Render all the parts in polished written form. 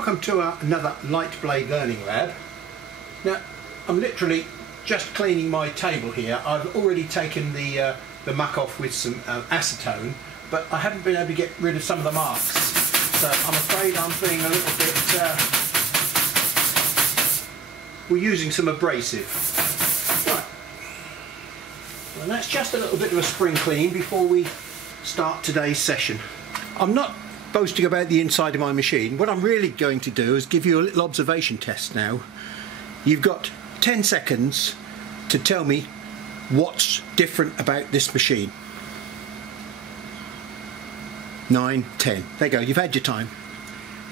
Welcome to another light blade learning lab. Now I'm literally just cleaning my table here. I've already taken the muck off with some acetone, but I haven't been able to get rid of some of the marks, so I'm afraid I'm being a little bit we're using some abrasive. Right, and that's just a little bit of a spring clean before we start today's session. I'm not boasting about the inside of my machine. What I'm really going to do is give you a little observation test now. You've got 10 seconds to tell me what's different about this machine. 9, 10. There you go, you've had your time.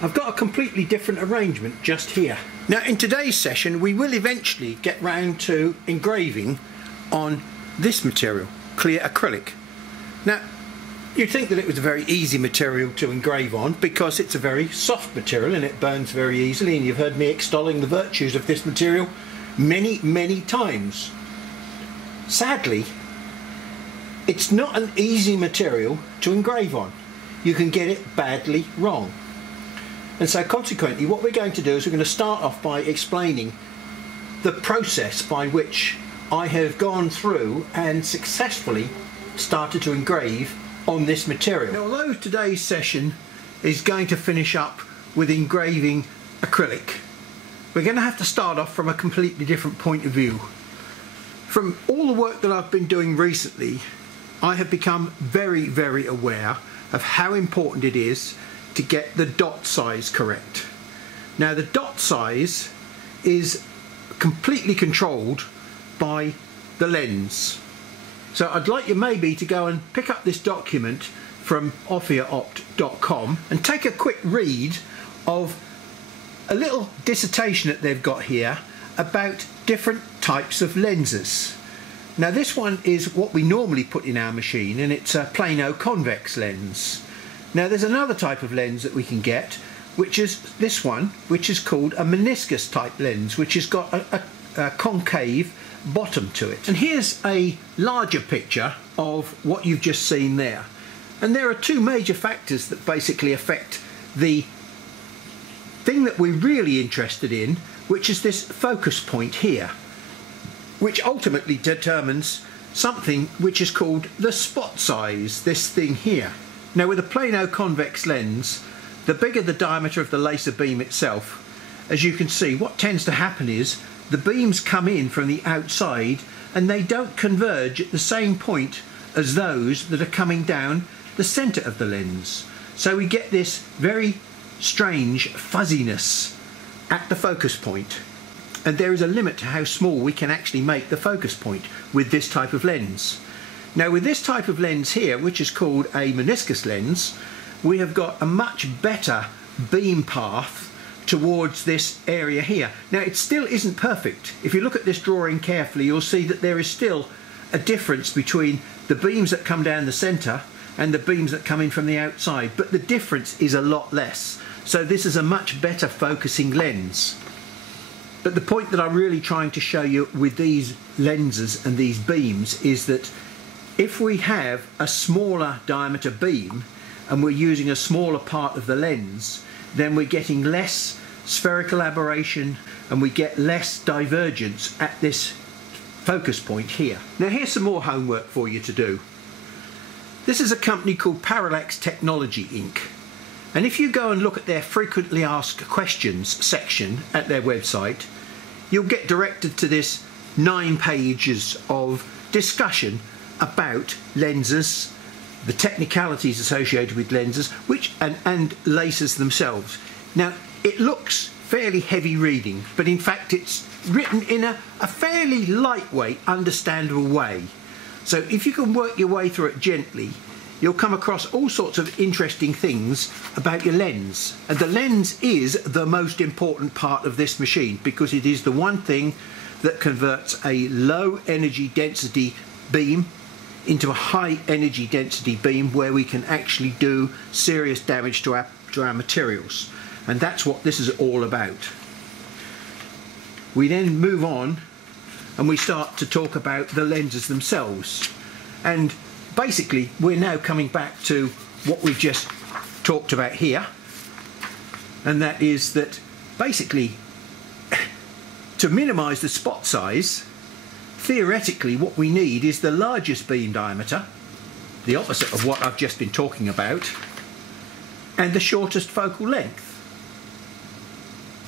I've got a completely different arrangement just here. Now in today's session we will eventually get round to engraving on this material, clear acrylic. Now you'd think that it was a very easy material to engrave on because it's a very soft material and it burns very easily, and you've heard me extolling the virtues of this material many times. Sadly, it's not an easy material to engrave on. You can get it badly wrong. And so consequently what we're going to do is we're going to start off by explaining the process by which I have gone through and successfully started to engrave on this material. Now, although today's session is going to finish up with engraving acrylic, we're going to have to start off from a completely different point of view. From all the work that I've been doing recently, I have become very aware of how important it is to get the dot size correct. Now the dot size is completely controlled by the lens. So I'd like you maybe to go and pick up this document from offieopt.com and take a quick read of a little dissertation that they've got here about different types of lenses. Now this one is what we normally put in our machine, and it's a plano convex lens. Now there's another type of lens that we can get, which is this one, which is called a meniscus type lens, which has got a concave bottom to it. And here's a larger picture of what you've just seen there. And there are two major factors that basically affect the thing that we're really interested in, which is this focus point here, which ultimately determines something which is called the spot size, this thing here. Now with a plano convex lens, the bigger the diameter of the laser beam itself, as you can see, what tends to happen is the beams come in from the outside and they don't converge at the same point as those that are coming down the centre of the lens. So we get this very strange fuzziness at the focus point. And there is a limit to how small we can actually make the focus point with this type of lens. Now with this type of lens here, which is called a meniscus lens, we have got a much better beam path towards this area here. Now it still isn't perfect. If you look at this drawing carefully, you'll see that there is still a difference between the beams that come down the centre and the beams that come in from the outside, but the difference is a lot less. So this is a much better focusing lens. But the point that I'm really trying to show you with these lenses and these beams is that if we have a smaller diameter beam and we're using a smaller part of the lens, then we're getting less spherical aberration and we get less divergence at this focus point here. Now here's some more homework for you to do. This is a company called Parallax Technology Inc. And if you go and look at their frequently asked questions section at their website, you'll get directed to this 9 pages of discussion about lenses, the technicalities associated with lenses, and lasers themselves. Now it looks fairly heavy reading, but in fact it's written in a fairly lightweight, understandable way. So if you can work your way through it gently, you'll come across all sorts of interesting things about your lens. And the lens is the most important part of this machine because it is the one thing that converts a low energy density beam into a high energy density beam where we can actually do serious damage to our materials. And that's what this is all about. We then move on and we start to talk about the lenses themselves. And basically we're now coming back to what we've just talked about here. and that is that basically to minimise the spot size, theoretically what we need is the largest beam diameter, the opposite of what I've just been talking about, and the shortest focal length.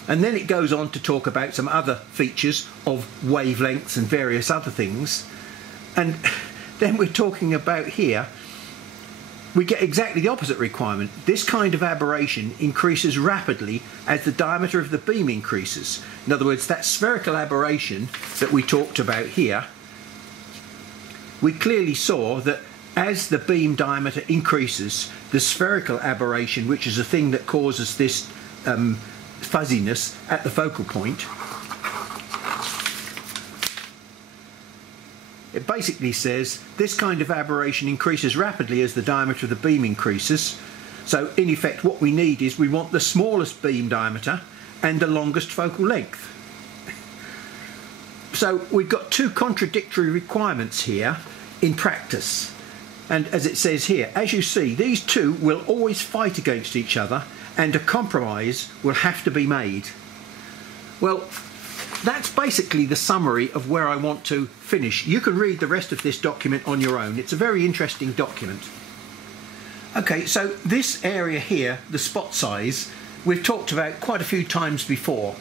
And then it goes on to talk about some other features of wavelengths and various other things. And then we're talking about here, we get exactly the opposite requirement. This kind of aberration increases rapidly as the diameter of the beam increases. In other words, that spherical aberration that we talked about here, we clearly saw that as the beam diameter increases, the spherical aberration, which is a thing that causes this fuzziness at the focal point, it basically says this kind of aberration increases rapidly as the diameter of the beam increases. So in effect what we need is we want the smallest beam diameter and the longest focal length. So we've got two contradictory requirements here in practice. And as it says here, as you see, these two will always fight against each other and a compromise will have to be made. Well, that's basically the summary of where I want to finish. You can read the rest of this document on your own. It's a very interesting document. Okay, so this area here, the spot size, we've talked about quite a few times before.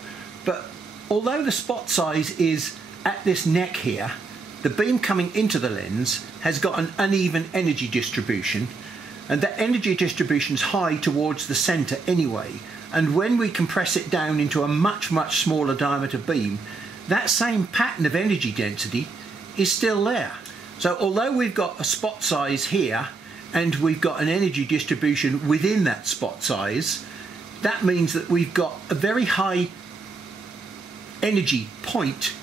But although the spot size is at this neck here, the beam coming into the lens has got an uneven energy distribution, and that energy distribution is high towards the centre anyway. And when we compress it down into a much, much smaller diameter beam, that same pattern of energy density is still there. So although we've got a spot size here and we've got an energy distribution within that spot size, that means that we've got a very high energy point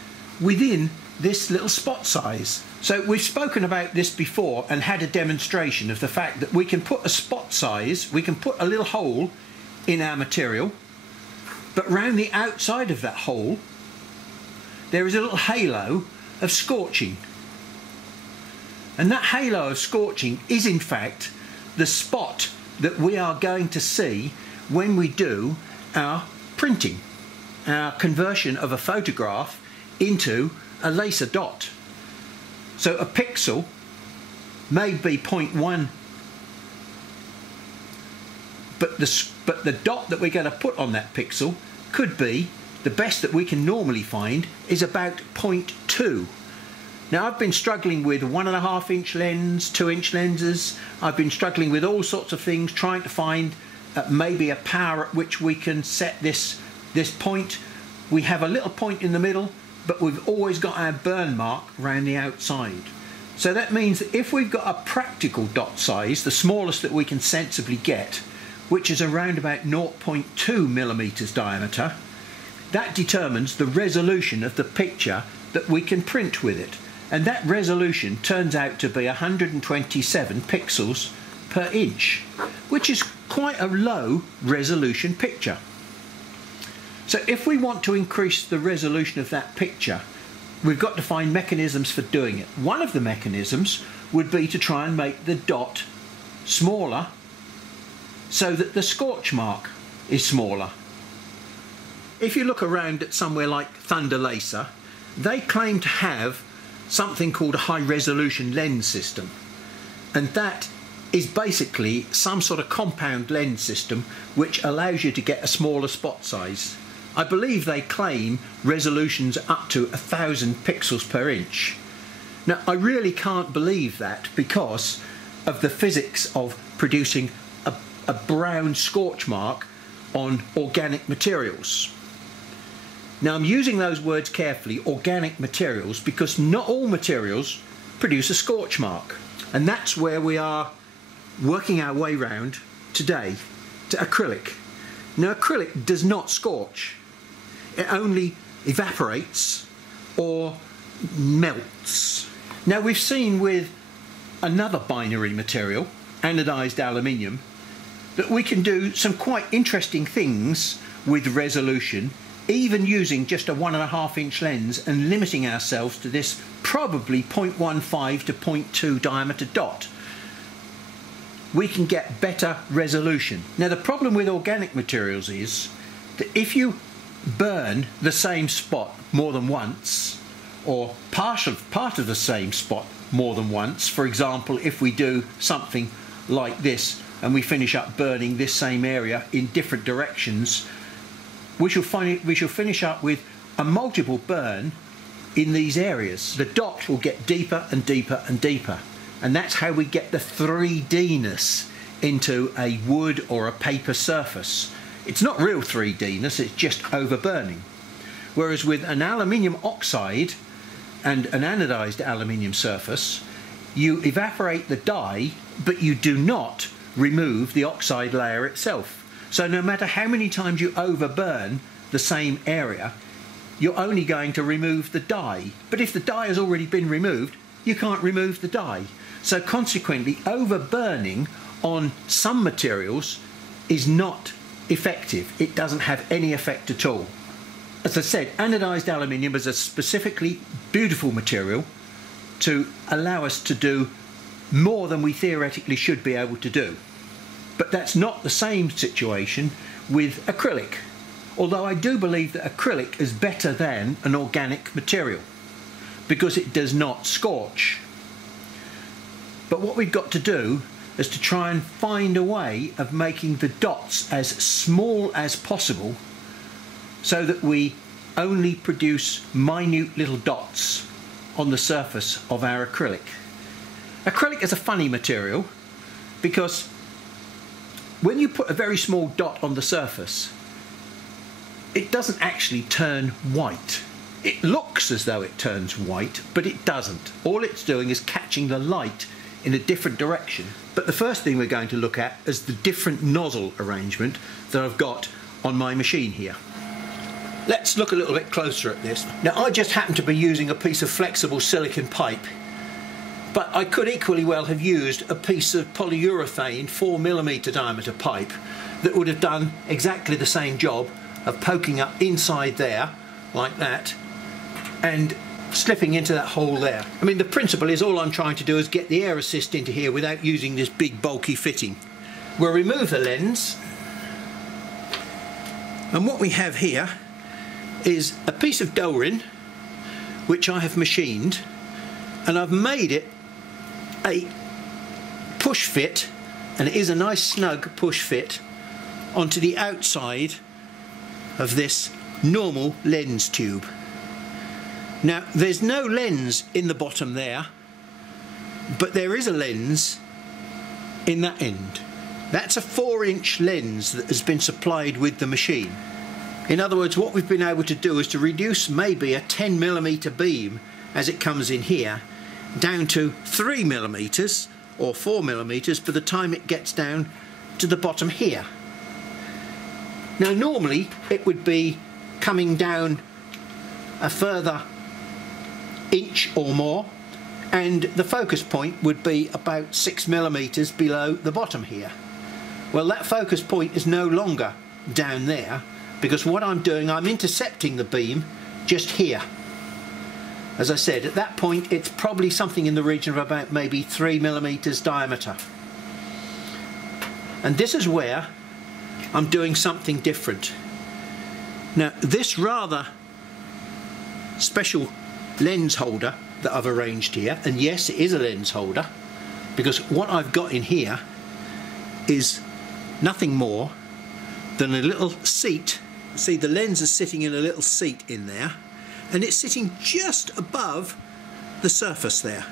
within this little spot size. So we've spoken about this before and had a demonstration of the fact that we can put a spot size, we can put a little hole in our material, but round the outside of that hole there is a little halo of scorching, and that halo of scorching is in fact the spot that we are going to see when we do our printing, our conversion of a photograph into a laser dot. So a pixel may be 0.1, but the dot that we're going to put on that pixel could be, the best that we can normally find is about 0.2. Now I've been struggling with 1.5 inch lens, 2 inch lenses. I've been struggling with all sorts of things, trying to find maybe a power at which we can set this point. We have a little point in the middle, but we've always got our burn mark around the outside. So that means that if we've got a practical dot size, the smallest that we can sensibly get, which is around about 0.2 millimeters diameter, that determines the resolution of the picture that we can print with it. And that resolution turns out to be 127 pixels per inch, which is quite a low resolution picture. So if we want to increase the resolution of that picture, we've got to find mechanisms for doing it. One of the mechanisms would be to try and make the dot smaller so that the scorch mark is smaller. If you look around at somewhere like Thinklaser, they claim to have something called a high resolution lens system, and that is basically some sort of compound lens system which allows you to get a smaller spot size. I believe they claim resolutions up to 1000 pixels per inch. Now I really can't believe that because of the physics of producing a brown scorch mark on organic materials. Now I'm using those words carefully, organic materials, because not all materials produce a scorch mark, and that's where we are working our way round today to acrylic. Now acrylic does not scorch, it only evaporates or melts. Now we've seen with another binary material, anodized aluminium, that we can do some quite interesting things with resolution, even using just a 1.5 inch lens and limiting ourselves to this probably 0.15 to 0.2 diameter dot. we can get better resolution. Now the problem with organic materials is that if you burn the same spot more than once, or part of the same spot more than once, for example, if we do something like this and we finish up burning this same area in different directions, we shall finish up with a multiple burn in these areas. The dot will get deeper and deeper and deeper, and that's how we get the 3D-ness into a wood or a paper surface. It's not real 3D-ness, it's just overburning. Whereas with an aluminium oxide and an anodized aluminium surface, you evaporate the dye, but you do not remove the oxide layer itself. So no matter how many times you overburn the same area, you're only going to remove the dye. But if the dye has already been removed, you can't remove the dye. So consequently, overburning on some materials is not effective. It doesn't have any effect at all. As I said, anodized aluminium is a specifically beautiful material to allow us to do more than we theoretically should be able to do. But that's not the same situation with acrylic, although I do believe that acrylic is better than an organic material because it does not scorch. But what we've got to do is to try and find a way of making the dots as small as possible so that we only produce minute little dots on the surface of our acrylic. Acrylic is a funny material because when you put a very small dot on the surface, it doesn't actually turn white. It looks as though it turns white, but it doesn't. All it's doing is catching the light in a different direction. But the first thing we're going to look at is the different nozzle arrangement that I've got on my machine here. Let's look a little bit closer at this. Now, I just happen to be using a piece of flexible silicon pipe, but I could equally well have used a piece of polyurethane 4mm diameter pipe that would have done exactly the same job of poking up inside there like that and slipping into that hole there. I mean, the principle is all I'm trying to do is get the air assist into here without using this big bulky fitting. We'll remove the lens, and what we have here is a piece of Delrin which I have machined, and I've made it a push fit, and it is a nice snug push fit onto the outside of this normal lens tube. Now, there's no lens in the bottom there, but there is a lens in that end. That's a 4-inch lens that has been supplied with the machine. In other words, what we've been able to do is to reduce maybe a 10mm beam as it comes in here down to 3mm or 4mm by the time it gets down to the bottom here. Now, normally it would be coming down a further inch or more, and the focus point would be about 6mm below the bottom here. Well, that focus point is no longer down there because what I'm doing, I'm intercepting the beam just here. As I said, at that point it's probably something in the region of about maybe 3mm diameter. And this is where I'm doing something different. Now, this rather special lens holder that I've arranged here, and yes, it is a lens holder, because what I've got in here is nothing more than a little seat. See, the lens is sitting in a little seat in there, and it's sitting just above the surface there.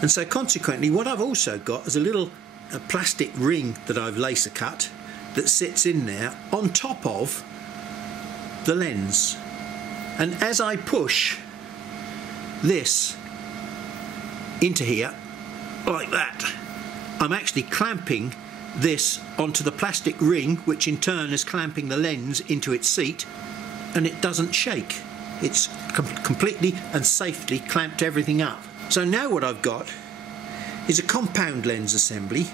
And so consequently, what I've also got is a plastic ring that I've laser cut that sits in there on top of the lens. And as I push this into here like that, I'm actually clamping this onto the plastic ring, which in turn is clamping the lens into its seat, and it doesn't shake. It's completely and safely clamped everything up. So now what I've got is a compound lens assembly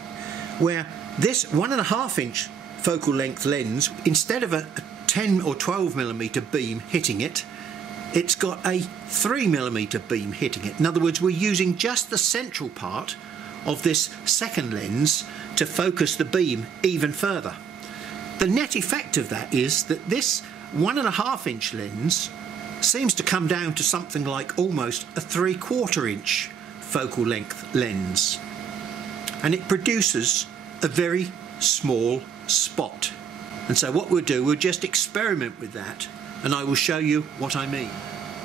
where this 1.5-inch focal length lens, instead of a 10 or 12mm beam hitting it, it's got a 3mm beam hitting it. In other words, we're using just the central part of this second lens to focus the beam even further. The net effect of that is that this 1.5 inch lens seems to come down to something like almost a 3/4 inch focal length lens, and it produces a very small spot. And so what we'll do, we'll just experiment with that, and I will show you what I mean.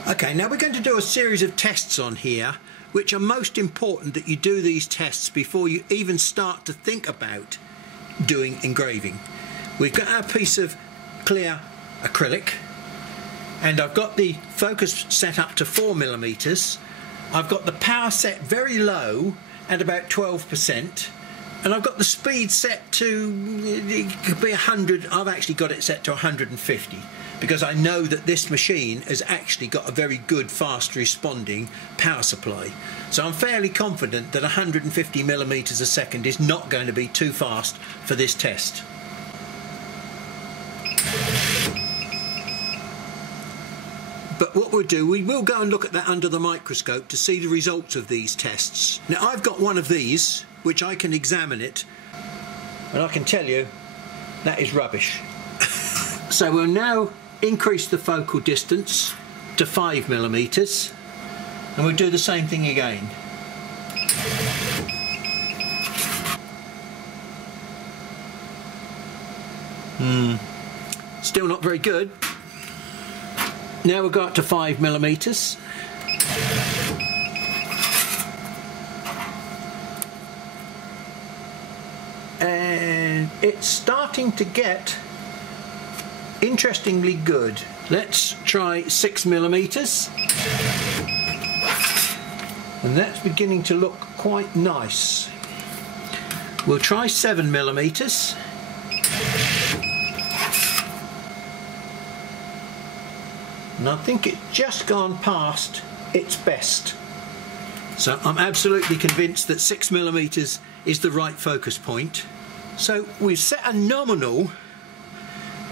Okay, now we're going to do a series of tests on here, which are most important that you do these tests before you even start to think about doing engraving. We've got our piece of clear acrylic, and I've got the focus set up to 4mm. I've got the power set very low at about 12%, and I've got the speed set to, it could be 100. I've actually got it set to 150 because I know that this machine has actually got a very good fast responding power supply. So I'm fairly confident that 150mm a second is not going to be too fast for this test. But what we'll do, we will go and look at that under the microscope to see the results of these tests. Now I've got one of these which I can examine it, and I can tell you that is rubbish. So we'll now increase the focal distance to 5mm, and we'll do the same thing again. Still not very good. Now we'll go up to 5mm. And it's starting to get interestingly good. Let's try 6mm. And that's beginning to look quite nice. We'll try 7mm. And I think it's just gone past its best. So I'm absolutely convinced that 6mm is the right focus point. So we've set a nominal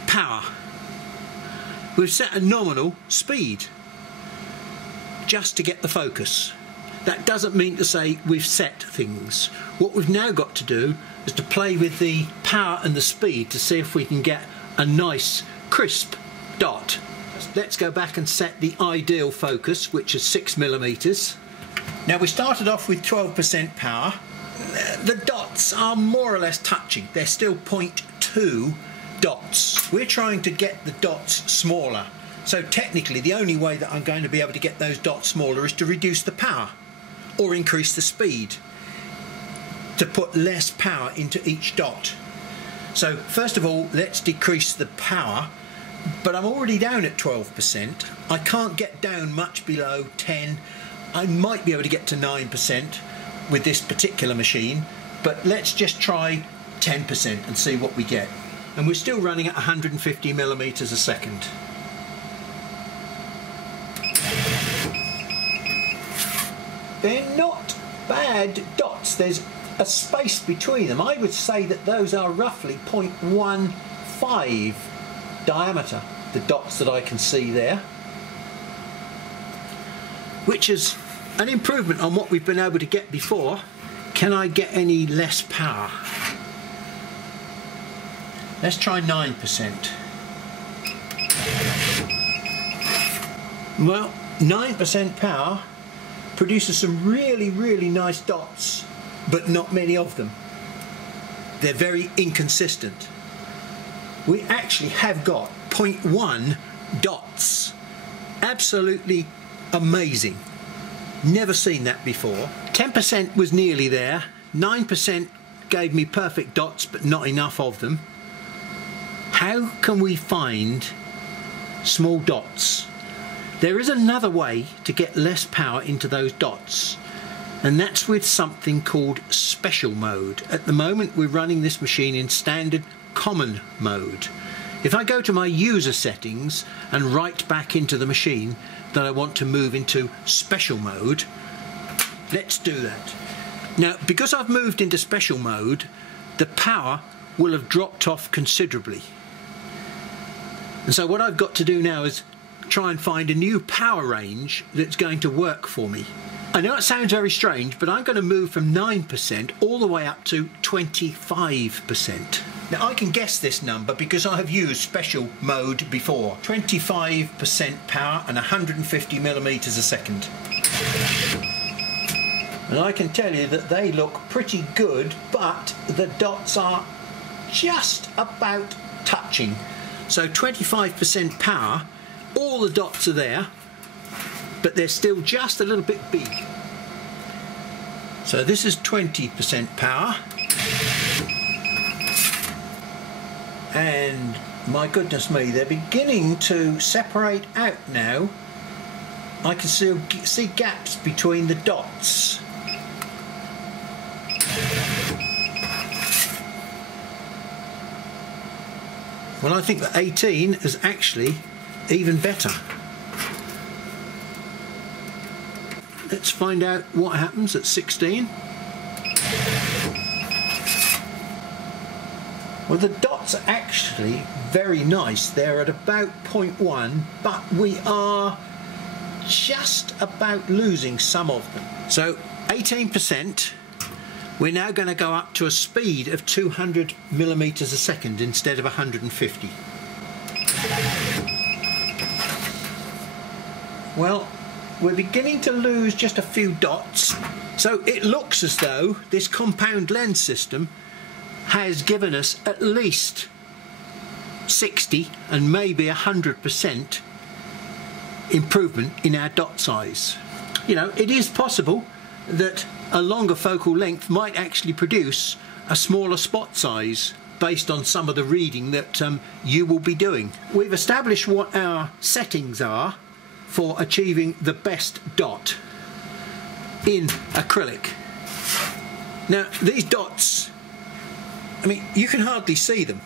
power. We've set a nominal speed just to get the focus. That doesn't mean to say we've set things. What we've now got to do is to play with the power and the speed to see if we can get a nice crisp dot. Let's go back and set the ideal focus, which is 6mm. Now we started off with 12% power. The dots are more or less touching. They're still 0.2 dots. We're trying to get the dots smaller. So technically the only way that I'm going to be able to get those dots smaller is to reduce the power or increase the speed to put less power into each dot. So first of all, let's decrease the power. But I'm already down at 12%. I can't get down much below 10. I might be able to get to 9% with this particular machine, but let's just try 10% and see what we get. And we're still running at 150mm a second. They're not bad dots. There's a space between them. I would say that those are roughly 0.15 diameter, the dots that I can see there, which is an improvement on what we've been able to get before. Can I get any less power? Let's try 9%. Well, 9% power produces some really nice dots, but not many of them. They're very inconsistent. We actually have got 0.1 dots. Absolutely amazing. Never seen that before. 10% was nearly there. 9% gave me perfect dots, but not enough of them. How can we find small dots? There is another way to get less power into those dots, and that's with something called special mode. At the moment we're running this machine in standard common mode. If I go to my user settings and write back into the machine that I want to move into special mode, let's do that. Now, because I've moved into special mode, the power will have dropped off considerably. And so what I've got to do now is try and find a new power range that's going to work for me. I know it sounds very strange, but I'm going to move from 9% all the way up to 25%. Now I can guess this number because I have used special mode before. 25% power and 150 millimeters a second. And I can tell you that they look pretty good, but the dots are just about touching. So 25% power, all the dots are there, but they're still just a little bit big. So this is 20% power. And my goodness me, they're beginning to separate out now. I can still see gaps between the dots. Well, I think that 18 is actually even better. Let's find out what happens at 16. Well, the dots are actually very nice. They're at about 0.1, but we are just about losing some of them. So 18%, we're now going to go up to a speed of 200 millimeters a second instead of 150. Well, we're beginning to lose just a few dots. So it looks as though this compound lens system has given us at least 60 and maybe 100% improvement in our dot size. You know, it is possible that a longer focal length might actually produce a smaller spot size based on some of the reading that you will be doing. We've established what our settings are for achieving the best dot in acrylic. Now these dots, I mean, you can hardly see them.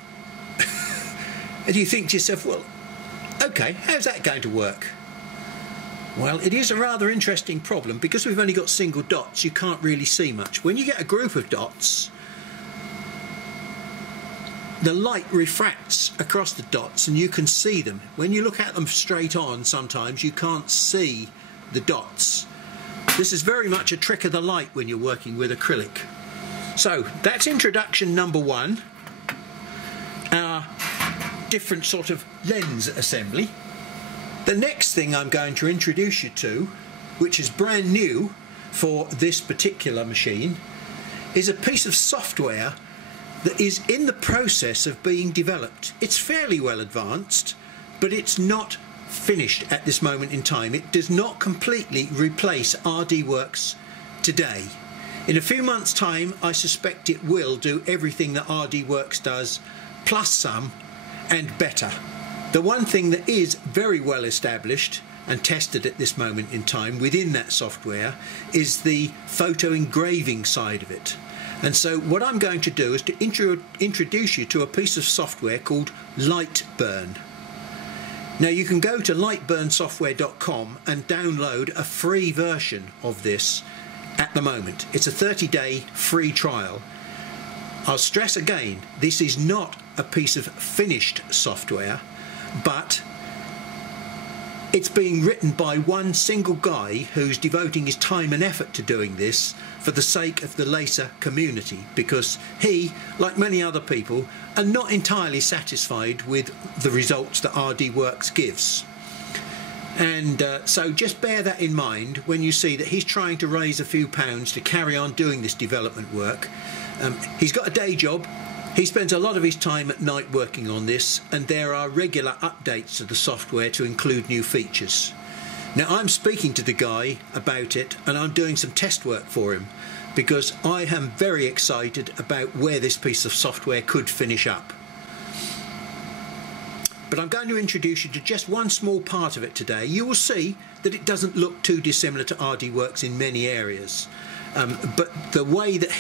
And you think to yourself, well, okay, how's that going to work? Well, it is a rather interesting problem. Because we've only got single dots, you can't really see much. When you get a group of dots, the light refracts across the dots and you can see them. When you look at them straight on, sometimes you can't see the dots. This is very much a trick of the light when you're working with acrylic. So that's introduction number one, our different sort of lens assembly. The next thing I'm going to introduce you to, which is brand new for this particular machine, is a piece of software that is in the process of being developed. It's fairly well advanced, but it's not finished at this moment in time. It does not completely replace RDWorks today. In a few months' time, I suspect it will do everything that RDWorks does, plus some, and better. The one thing that is very well established and tested at this moment in time within that software is the photo engraving side of it. And so what I'm going to do is to introduce you to a piece of software called Lightburn. Now you can go to lightburnsoftware.com and download a free version of this at the moment. It's a 30-day free trial. I'll stress again, this is not a piece of finished software, but it's being written by one single guy who's devoting his time and effort to doing this for the sake of the laser community, because he, like many other people, are not entirely satisfied with the results that RDWorks gives. And so just bear that in mind when you see that he's trying to raise a few pounds to carry on doing this development work. He's got a day job. He spends a lot of his time at night working on this, and there are regular updates to the software to include new features. Now I'm speaking to the guy about it, and I'm doing some test work for him because I am very excited about where this piece of software could finish up. But I'm going to introduce you to just one small part of it today. You will see that it doesn't look too dissimilar to RDWorks in many areas, but the way that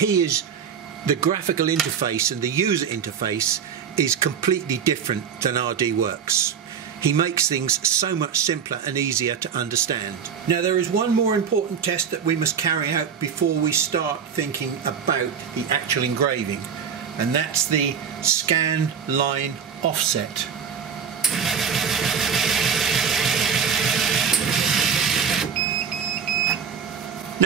the graphical interface and the user interface is completely different than RDWorks. He makes things so much simpler and easier to understand. Now there is one more important test that we must carry out before we start thinking about the actual engraving, and that's the scan line offset.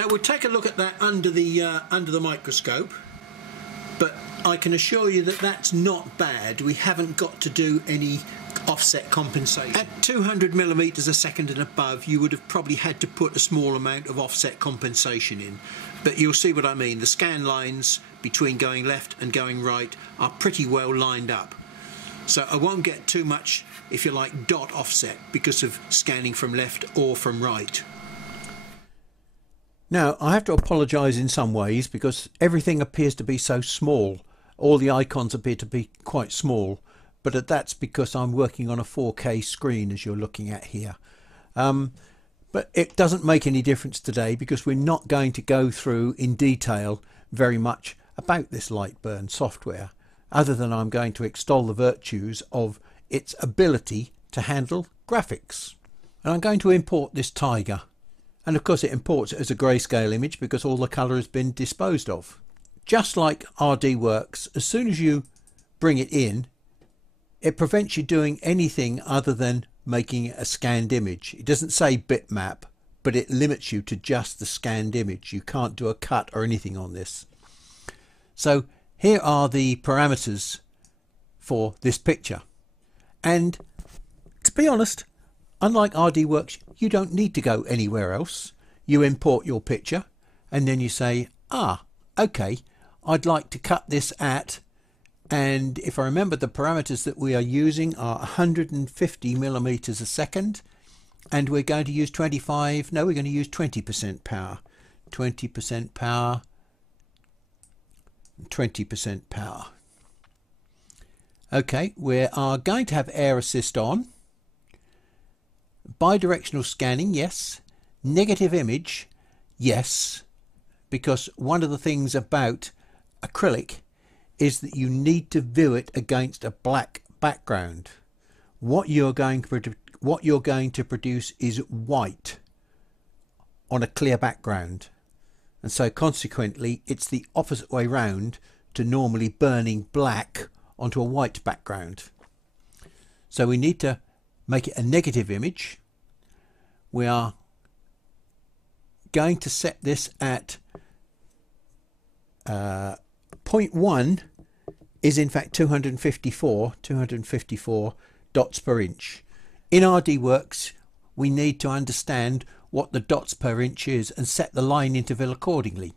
we'll take a look at that under the microscope, but I can assure you that that's not bad. We haven't got to do any offset compensation. At 200 millimeters a second and above, you would have probably had to put a small amount of offset compensation in, but you'll see what I mean. The scan lines between going left and going right are pretty well lined up, so I won't get too much, if you like, dot offset because of scanning from left or from right. Now I have to apologise in some ways because everything appears to be so small. All the icons appear to be quite small, but that's because I'm working on a 4K screen, as you're looking at here. But it doesn't make any difference today because we're not going to go through in detail very much about this Lightburn software, other than I'm going to extol the virtues of its ability to handle graphics. And I'm going to import this tiger, and of course it imports it as a grayscale image because all the colour has been disposed of. Just like RDWorks, as soon as you bring it in, it prevents you doing anything other than making it a scanned image. It doesn't say bitmap, but it limits you to just the scanned image. You can't do a cut or anything on this. So here are the parameters for this picture, and to be honest, unlike RDWorks, you don't need to go anywhere else. You import your picture and then you say, okay, I'd like to cut this at, and if I remember, the parameters that we are using are 150 millimeters a second, and we're going to use 20% power, 20% power, 20% power. Okay, we are going to have air assist on. Bidirectional scanning, yes. Negative image, yes, because one of the things about acrylic is that you need to view it against a black background. What you're going to produce is white on a clear background, and so consequently it's the opposite way round to normally burning black onto a white background. So we need to make it a negative image. We are going to set this at 0.1 is in fact 254 dots per inch. In RDWorks we need to understand what the dots per inch is and set the line interval accordingly.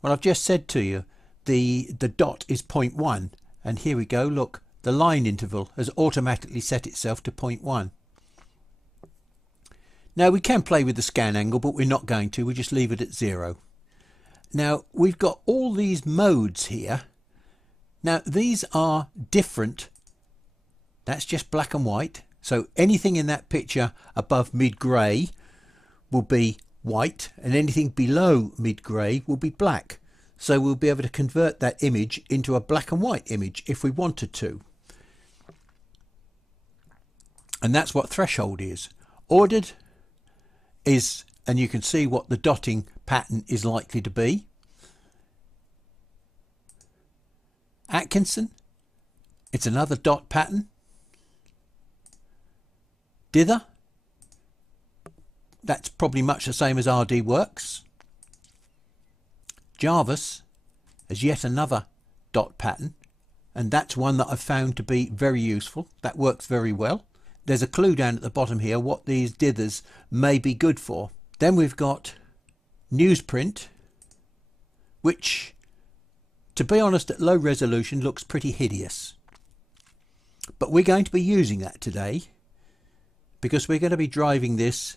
Well, I've just said to you the dot is 0.1, and here we go, look, the line interval has automatically set itself to 0.1. Now we can play with the scan angle, but we're not going to, we just leave it at 0. Now we've got all these modes here. Now these are different. That's just black and white, so anything in that picture above mid-grey will be white, and anything below mid-grey will be black. So we'll be able to convert that image into a black and white image if we wanted to. And that's what threshold is. Ordered is, and you can see what the dotting pattern is likely to be. Atkinson, it's another dot pattern. Dither, that's probably much the same as RDWorks. Jarvis is yet another dot pattern, and that's one that I've found to be very useful. That works very well. There's a clue down at the bottom here what these dithers may be good for. Then we've got Newsprint, which, to be honest, at low resolution looks pretty hideous. But we're going to be using that today because we're going to be driving this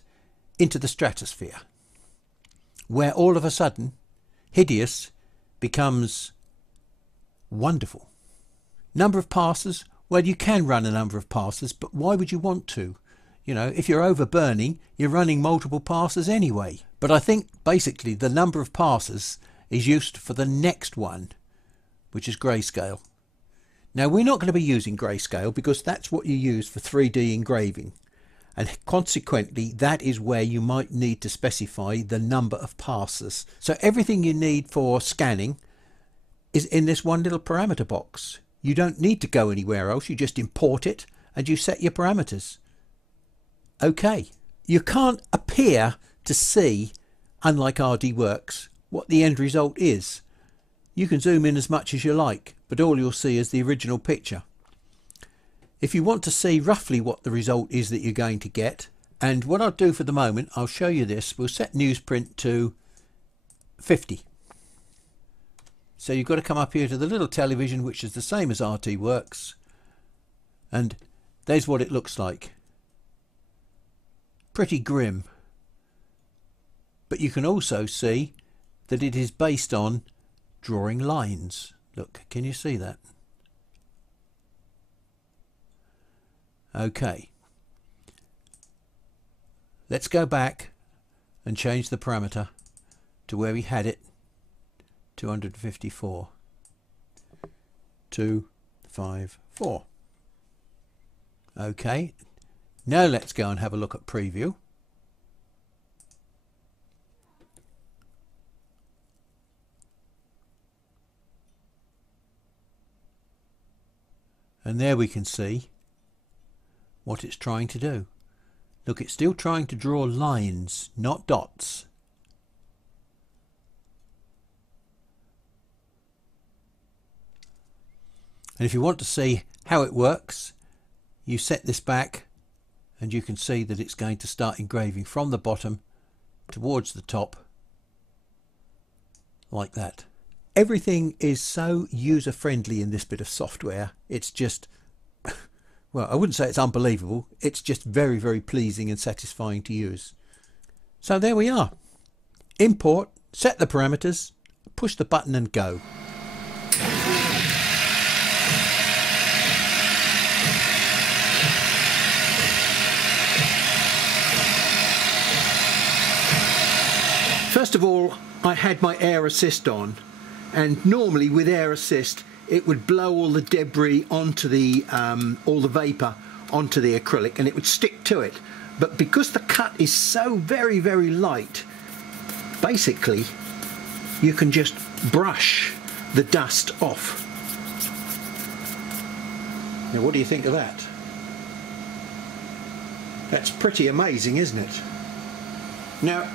into the stratosphere, where all of a sudden hideous becomes wonderful. Number of passes, well, you can run a number of passes, but why would you want to? You know, if you're overburning, you're running multiple passes anyway. But I think basically the number of passes is used for the next one, which is Greyscale. Now we're not going to be using Greyscale because that's what you use for 3D engraving, and consequently that is where you might need to specify the number of passes. So everything you need for scanning is in this one little parameter box. You don't need to go anywhere else, you just import it and you set your parameters. Okay, you can't appear to see unlike RDWorks, what the end result is. You can zoom in as much as you like, but all you'll see is the original picture. If you want to see roughly what the result is that you're going to get, and what I'll do for the moment, I'll show you this. We'll set Newsprint to 50. So you've got to come up here to the little television, which is the same as RDWorks, and there's what it looks like. Pretty grim. But you can also see that it is based on drawing lines. Look, can you see that? Okay. Let's go back and change the parameter to where we had it. 254. 254. Okay. Now let's go and have a look at preview. And there we can see what it's trying to do. Look, it's still trying to draw lines, not dots. And if you want to see how it works, you set this back and you can see that it's going to start engraving from the bottom towards the top, like that. Everything is so user-friendly in this bit of software. It's just, well, I wouldn't say it's unbelievable. It's just very, very pleasing and satisfying to use. So there we are. Import, set the parameters, push the button and go. First of all, I had my air assist on, and normally with air assist it would blow all the debris onto the all the vapor onto the acrylic and it would stick to it. But because the cut is so very, very light, basically you can just brush the dust off. Now what do you think of that? That's pretty amazing, isn't it? Now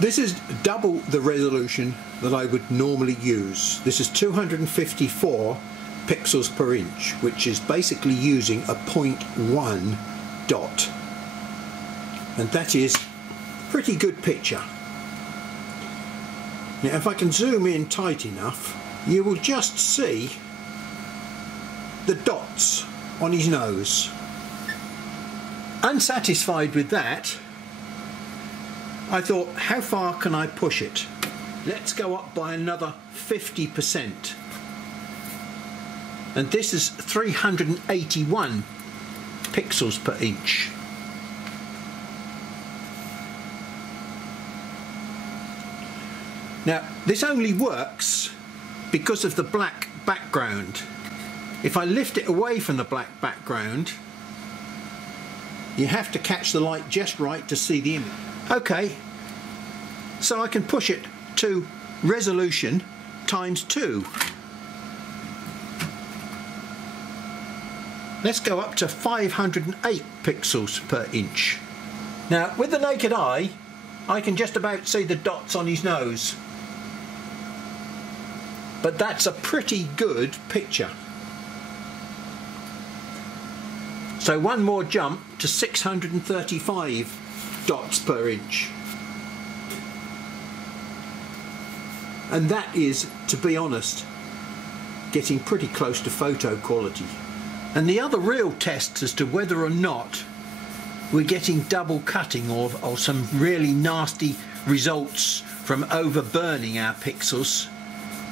this is double the resolution that I would normally use. This is 254 pixels per inch, which is basically using a 0.1 dot. And that is a pretty good picture. Now if I can zoom in tight enough, you will just see the dots on his nose. Unsatisfied with that, I thought, how far can I push it? Let's go up by another 50%. And this is 381 pixels per inch. Now, this only works because of the black background. If I lift it away from the black background, you have to catch the light just right to see the image. Okay, so I can push it to resolution ×2. Let's go up to 508 pixels per inch. Now with the naked eye I can just about see the dots on his nose, but that's a pretty good picture. So one more jump to 635 dots per inch, and that is, to be honest, getting pretty close to photo quality. And the other real test as to whether or not we're getting double cutting or some really nasty results from overburning our pixels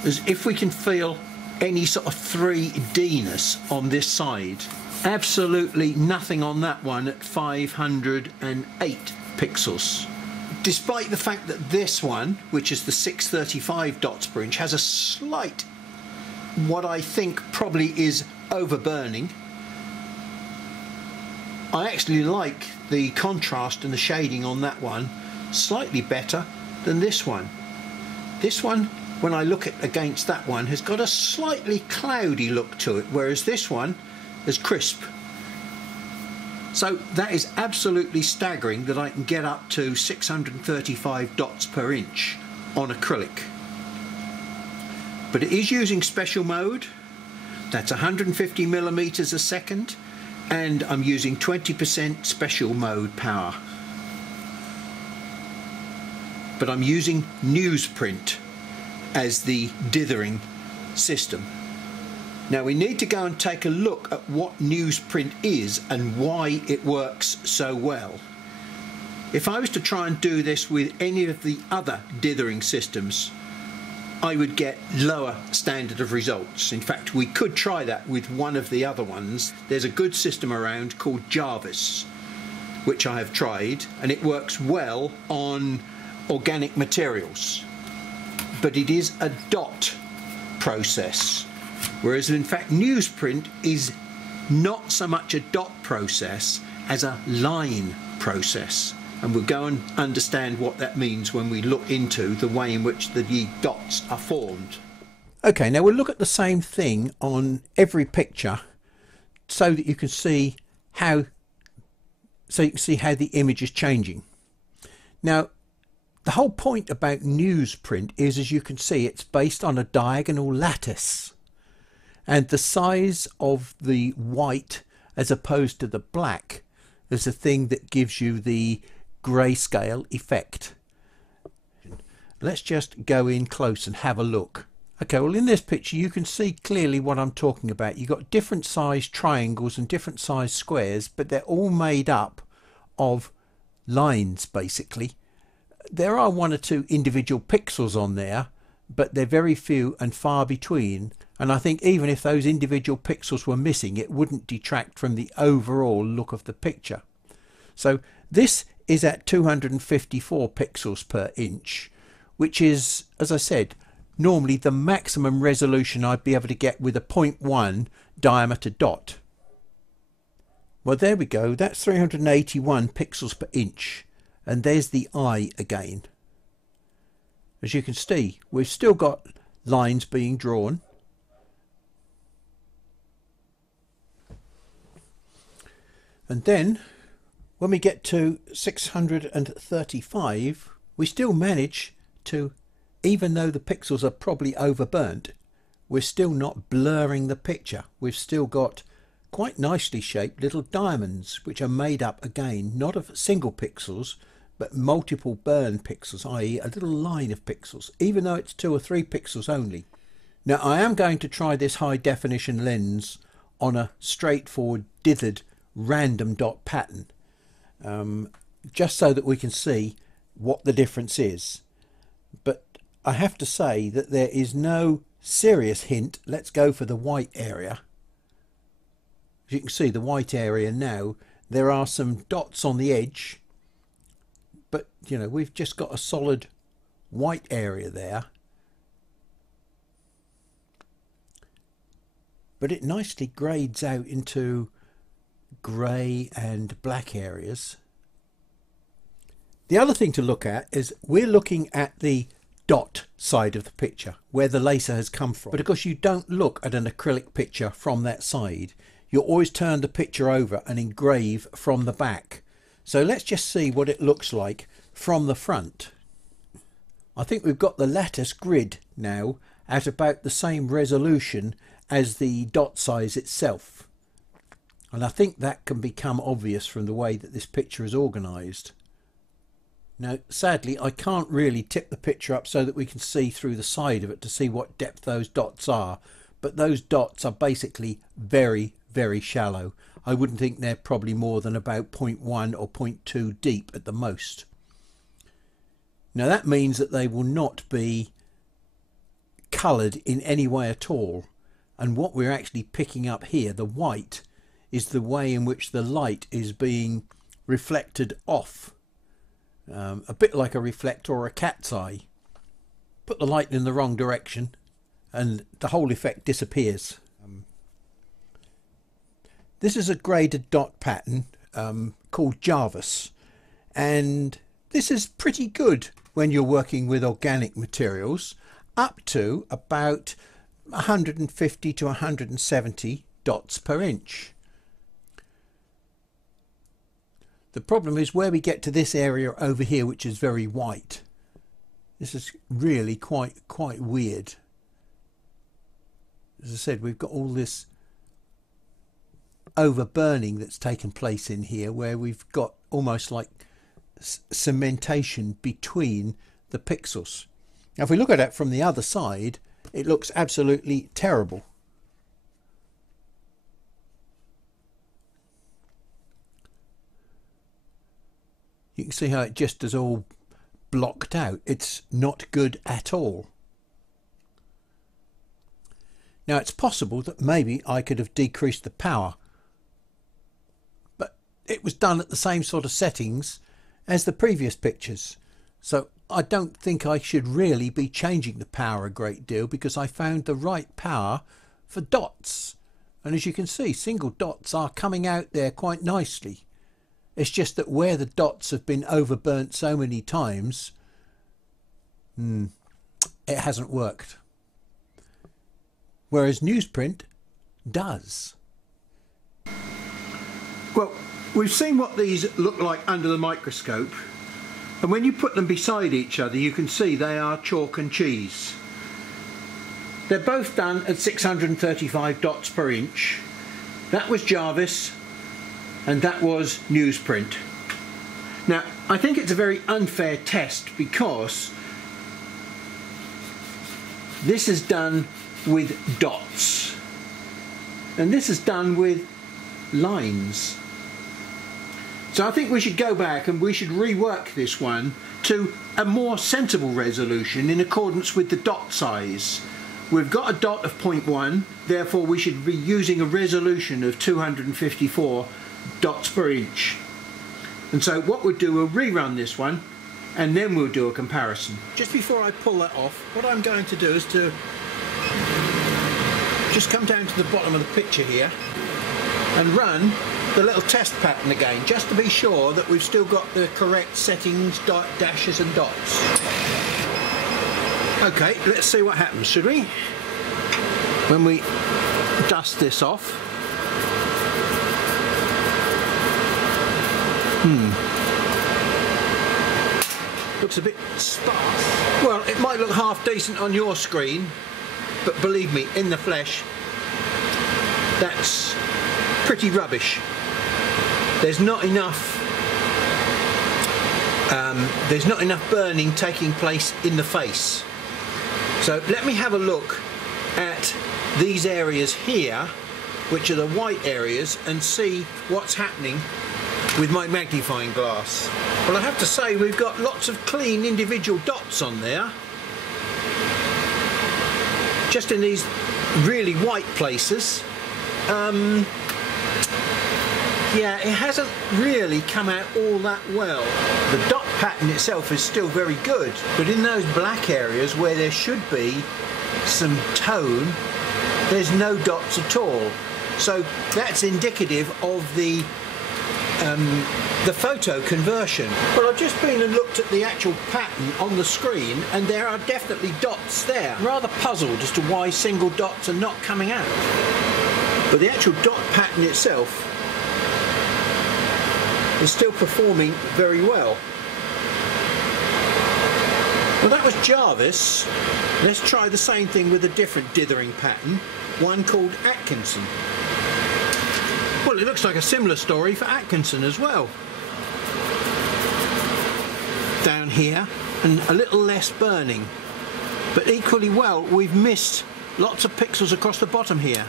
is if we can feel any sort of 3D-ness on this side. Absolutely nothing on that one at 508 pixels. Despite the fact that this one, which is the 635 dots per inch, has a slight, what I think probably is overburning, I actually like the contrast and the shading on that one slightly better than this one. This one, when I look at against that one, has got a slightly cloudy look to it, whereas this one is crisp. So that is absolutely staggering that I can get up to 635 dots per inch on acrylic. But it is using special mode. That's 150 millimeters a second, and I'm using 20% special mode power. But I'm using Newsprint as the dithering system. Now we need to go and take a look at what Newsprint is and why it works so well. If I was to try and do this with any of the other dithering systems, I would get lower standard of results. In fact, we could try that with one of the other ones. There's a good system around called Jarvis, which I have tried, and it works well on organic materials. But it is a dot process, whereas in fact Newsprint is not so much a dot process as a line process. And we'll go and understand what that means when we look into the way in which the dots are formed. Okay, now we'll look at the same thing on every picture so that you can see how the image is changing. Now, the whole point about Newsprint is, as you can see, it's based on a diagonal lattice, and the size of the white as opposed to the black is the thing that gives you the grayscale effect. Let's just go in close and have a look. Okay, well in this picture you can see clearly what I'm talking about. You've got different size triangles and different size squares, but they're all made up of lines basically. There are one or two individual pixels on there, but they're very few and far between, and I think even if those individual pixels were missing, it wouldn't detract from the overall look of the picture. So this is at 254 pixels per inch, which is, as I said, normally the maximum resolution I'd be able to get with a 0.1 diameter dot. Well, there we go, that's 381 pixels per inch, and there's the eye again. As you can see, we've still got lines being drawn. And then when we get to 635, we still manage to, even though the pixels are probably overburnt, we're still not blurring the picture. We've still got quite nicely shaped little diamonds, which are made up again not of single pixels but multiple burn pixels, i.e. a little line of pixels, even though it's 2 or 3 pixels only. Now I am going to try this high definition lens on a straightforward dithered random dot pattern, just so that we can see what the difference is. But I have to say that there is no serious hint. Let's go for the white area. As you can see, the white area now, there are some dots on the edge, but you know, we've just got a solid white area there. But it nicely grades out into grey and black areas. The other thing to look at is we're looking at the dot side of the picture, where the laser has come from. But of course you don't look at an acrylic picture from that side. You'll always turn the picture over and engrave from the back. So let's just see what it looks like from the front. I think we've got the lattice grid now at about the same resolution as the dot size itself. And I think that can become obvious from the way that this picture is organised. Now sadly I can't really tip the picture up so that we can see through the side of it to see what depth those dots are, but those dots are basically very, very shallow. I wouldn't think they're probably more than about 0.1 or 0.2 deep at the most. Now that means that they will not be coloured in any way at all, and what we're actually picking up here, the white, is the way in which the light is being reflected off, a bit like a reflector or a cat's eye. Put the light in the wrong direction and the whole effect disappears. This is a graded dot pattern called Jarvis, and this is pretty good when you're working with organic materials, up to about 150 to 170 dots per inch. The problem is where we get to this area over here, which is very white. This is really quite weird. As I said, we've got all this overburning that's taken place in here, where we've got almost like cementation between the pixels. Now if we look at it from the other side, it looks absolutely terrible. You can see how it just is all blocked out. It's not good at all. Now it's possible that maybe I could have decreased the power, but it was done at the same sort of settings as the previous pictures, so I don't think I should really be changing the power a great deal, because I found the right power for dots, and as you can see, single dots are coming out there quite nicely. It's just that where the dots have been overburnt so many times, it hasn't worked. Whereas Newsprint does. Well, we've seen what these look like under the microscope, and when you put them beside each other you can see they are chalk and cheese. They're both done at 635 dots per inch. That was Jarvis and that was Newsprint. Now I think it's a very unfair test, because this is done with dots and this is done with lines. So I think we should go back and we should rework this one to a more sensible resolution in accordance with the dot size. We've got a dot of 0.1, therefore we should be using a resolution of 254 dots per inch. And so what we'll do, we'll rerun this one and then we'll do a comparison. Just before I pull that off, what I'm going to do is to just come down to the bottom of the picture here and run the little test pattern again, just to be sure that we've still got the correct settings, dashes and dots. Okay, let's see what happens, should we? When we dust this off. Looks a bit sparse. Well, it might look half decent on your screen, but believe me, in the flesh, that's pretty rubbish. There's not enough burning taking place in the face. So let me have a look at these areas here, which are the white areas, and see what's happening with my magnifying glass. Well, I have to say we've got lots of clean individual dots on there, just in these really white places. Yeah, it hasn't really come out all that well. The dot pattern itself is still very good, but in those black areas where there should be some tone, there's no dots at all. So that's indicative of the photo conversion. Well, I've just been and looked at the actual pattern on the screen, and there are definitely dots there. I'm rather puzzled as to why single dots are not coming out. But the actual dot pattern itself is still performing very well. Well, that was Jarvis. Let's try the same thing with a different dithering pattern, one called Atkinson. Well, it looks like a similar story for Atkinson as well. Down here, and a little less burning. But equally well, we've missed lots of pixels across the bottom here.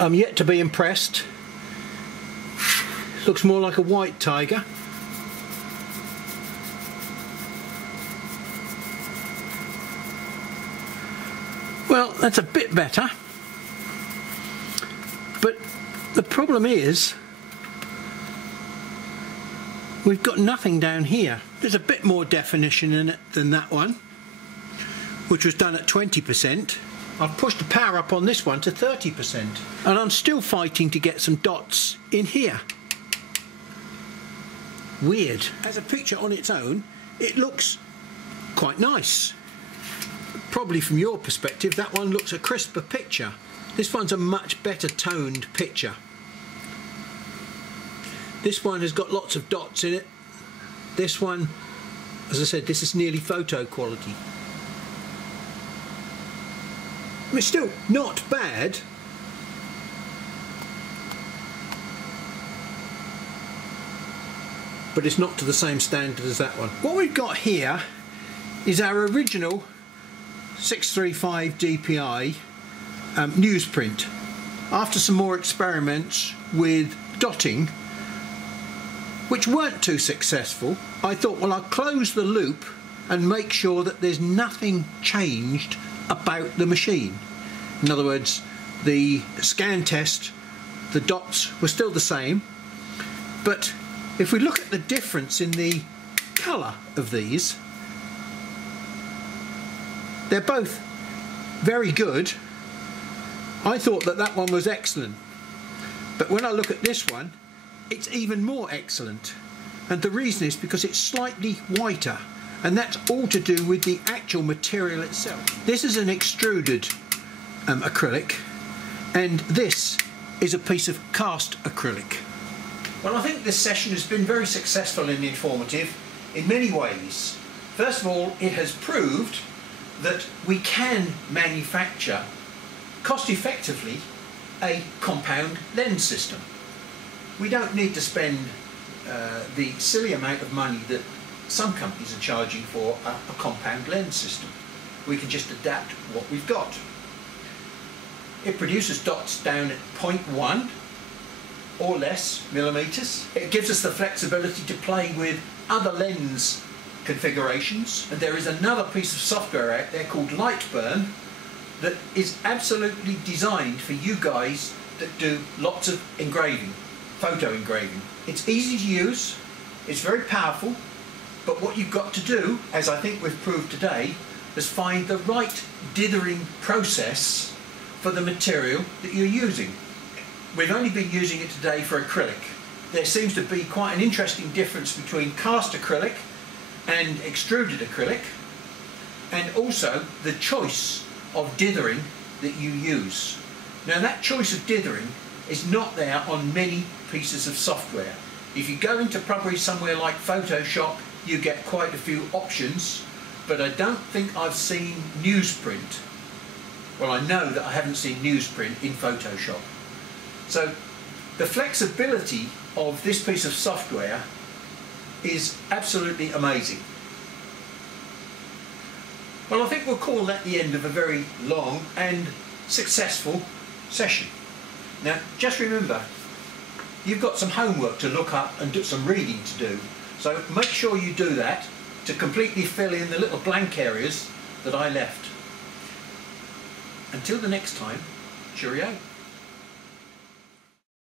I'm yet to be impressed. Looks more like a white tiger. Well, that's a bit better. But the problem is, we've got nothing down here. There's a bit more definition in it than that one, which was done at 20%. I've pushed the power up on this one to 30%. And I'm still fighting to get some dots in here. Weird. As a picture on its own, it looks quite nice. Probably from your perspective, that one looks a crisper picture. This one's a much better toned picture. This one has got lots of dots in it. This one, as I said, this is nearly photo quality. I mean, still not bad. But it's not to the same standard as that one. What we've got here is our original 635 DPI newsprint. After some more experiments with dotting, which weren't too successful, I thought, well, I'll close the loop and make sure that there's nothing changed about the machine. In other words, the scan test, the dots were still the same, but if we look at the difference in the colour of these, they're both very good. I thought that that one was excellent, but when I look at this one, it's even more excellent. And the reason is because it's slightly whiter, and that's all to do with the actual material itself. This is an extruded acrylic, and this is a piece of cast acrylic. Well, I think this session has been very successful and informative in many ways. First of all, it has proved that we can manufacture cost effectively a compound lens system. We don't need to spend the silly amount of money that some companies are charging for a compound lens system. We can just adapt what we've got. It produces dots down at 0.1 or less millimeters. It gives us the flexibility to play with other lens configurations, and there is another piece of software out there called Lightburn that is absolutely designed for you guys that do lots of engraving, photo engraving. It's easy to use, it's very powerful, but what you've got to do, as I think we've proved today, is find the right dithering process for the material that you're using. We've only been using it today for acrylic. There seems to be quite an interesting difference between cast acrylic and extruded acrylic, and also the choice of dithering that you use. Now, that choice of dithering is not there on many pieces of software. If you go into probably somewhere like Photoshop, you get quite a few options, but I don't think I've seen Newsprint. Well, I know that I haven't seen Newsprint in Photoshop. So the flexibility of this piece of software is absolutely amazing. Well, I think we'll call that the end of a very long and successful session. Now, just remember, you've got some homework to look up and do some reading to do. So make sure you do that to completely fill in the little blank areas that I left. Until the next time, cheerio.